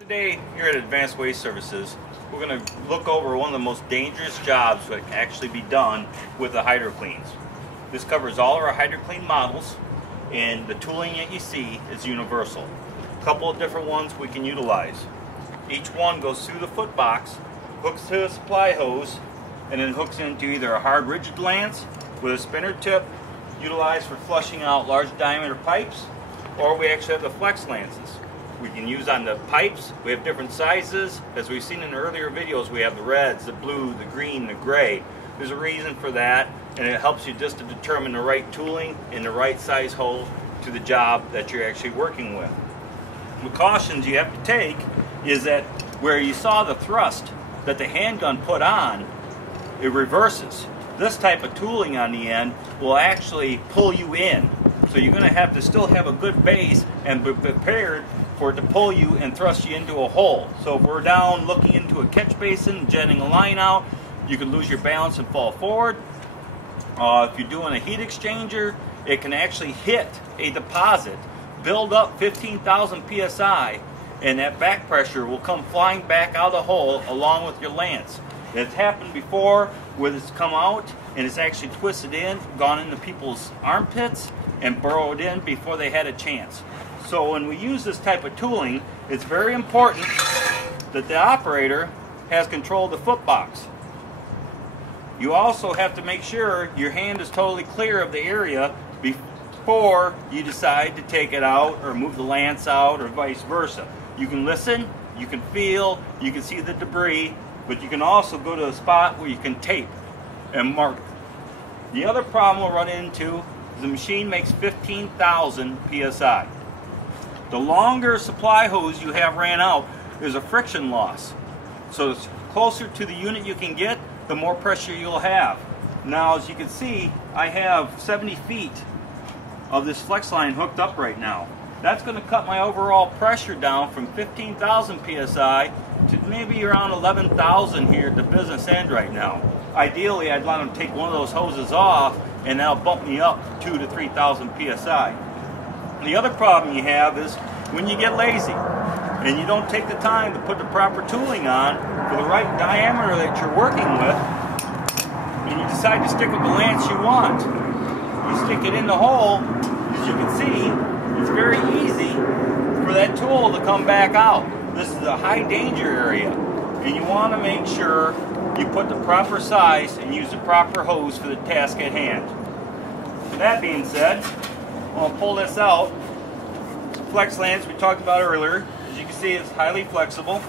Today here at Advanced Waste Services, we're going to look over one of the most dangerous jobs that can actually be done with the HydroCleans. This covers all of our HydroClean models, and the tooling that you see is universal. A couple of different ones we can utilize. Each one goes through the foot box, hooks to a supply hose, and then hooks into either a hard rigid lance with a spinner tip utilized for flushing out large diameter pipes, or we actually have the flex lances. We can use on the pipes. We have different sizes. As we've seen in the earlier videos, we have the reds, the blue, the green, the gray. There's a reason for that, and it helps you just to determine the right tooling and the right size hole to the job that you're actually working with. The cautions you have to take is that where you saw the thrust that the handgun put on, it reverses. This type of tooling on the end will actually pull you in. So you're going to have to still have a good base and be prepared for it to pull you and thrust you into a hole. So if we're down looking into a catch basin, jetting a line out, you can lose your balance and fall forward. If you're doing a heat exchanger, it can actually hit a deposit, build up 15,000 psi, and that back pressure will come flying back out of the hole along with your lance. It's happened before where it's come out and it's actually twisted in, gone into people's armpits, and burrowed in before they had a chance. So when we use this type of tooling, it's very important that the operator has control of the foot box. You also have to make sure your hand is totally clear of the area before you decide to take it out or move the lance out or vice versa. You can listen, you can feel, you can see the debris, but you can also go to a spot where you can tape and mark it. The other problem we'll run into is the machine makes 15,000 psi. The longer supply hose you have ran out, there's a friction loss. So the closer to the unit you can get, the more pressure you'll have. Now, as you can see, I have 70 feet of this flex line hooked up right now. That's going to cut my overall pressure down from 15,000 psi to maybe around 11,000 here at the business end right now. Ideally, I'd let them take one of those hoses off, and that'll bump me up 2,000 to 3,000 psi. The other problem you have is when you get lazy and you don't take the time to put the proper tooling on for the right diameter that you're working with, and you decide to stick with the lance you want. You stick it in the hole. As you can see, it's very easy for that tool to come back out. This is a high danger area, and you want to make sure you put the proper size and use the proper hose for the task at hand. That being said, I'll pull this out. It's a flex lance we talked about earlier. As you can see, it's highly flexible.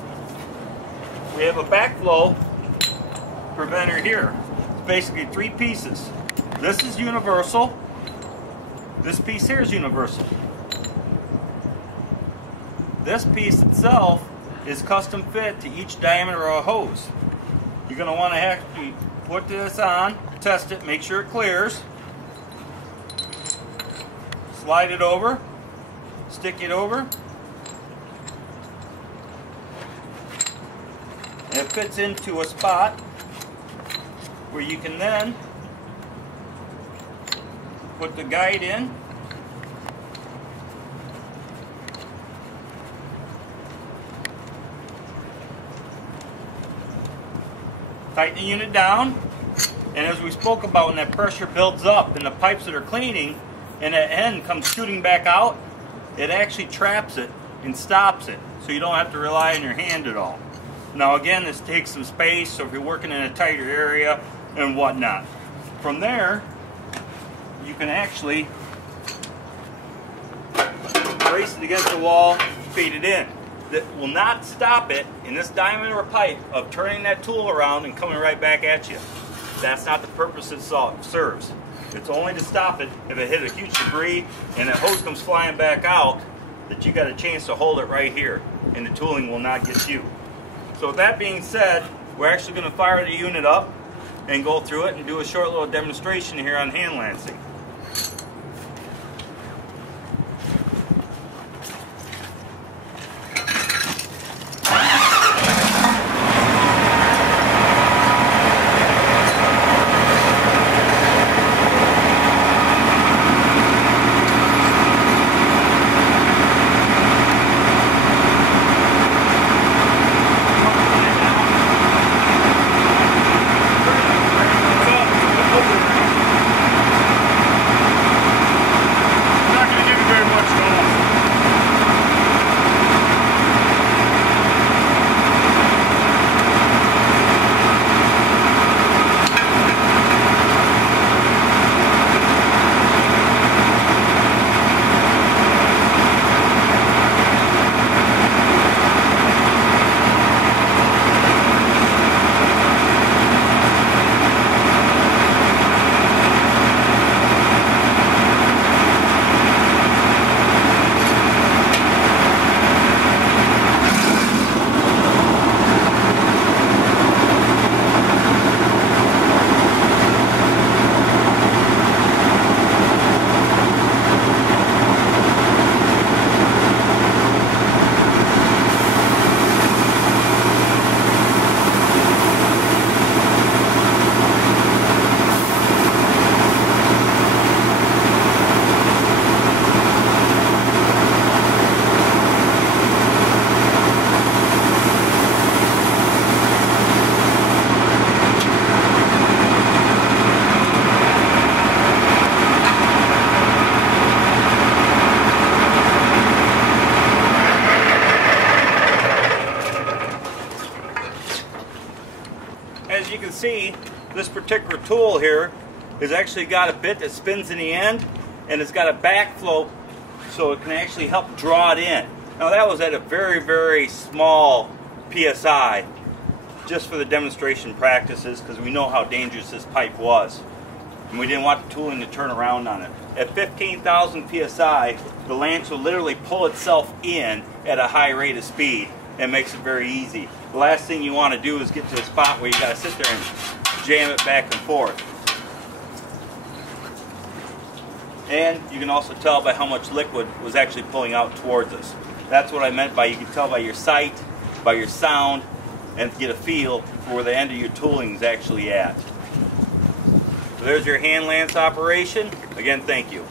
We have a backflow preventer here. It's basically three pieces. This is universal. This piece here is universal. This piece itself is custom fit to each diameter of a hose. You're going to want to actually put this on, test it, make sure it clears. Slide it over, stick it over, and it fits into a spot where you can then put the guide in, tighten the unit down, and as we spoke about, when that pressure builds up in the pipes that are cleaning and that end comes shooting back out, it actually traps it and stops it, so you don't have to rely on your hand at all. Now again, this takes some space, so if you're working in a tighter area and whatnot. From there, you can actually brace it against the wall, feed it in. That will not stop it in this diameter of pipe of turning that tool around and coming right back at you. That's not the purpose it serves. It's only to stop it if it hit a huge debris and that hose comes flying back out, that you got a chance to hold it right here and the tooling will not get you. So with that being said, we're actually going to fire the unit up and go through it and do a short little demonstration here on hand lancing. This particular tool here has actually got a bit that spins in the end, and it's got a backflow so it can actually help draw it in. Now that was at a very, very small PSI, just for the demonstration practices, because we know how dangerous this pipe was. And we didn't want the tooling to turn around on it. At 15,000 PSI, the lanch will literally pull itself in at a high rate of speed and makes it very easy. The last thing you want to do is get to a spot where you got to sit there and jam it back and forth. And you can also tell by how much liquid was actually pulling out towards us. That's what I meant by you can tell by your sight, by your sound, and get a feel for where the end of your tooling is actually at. So there's your hand lance operation. Again, thank you.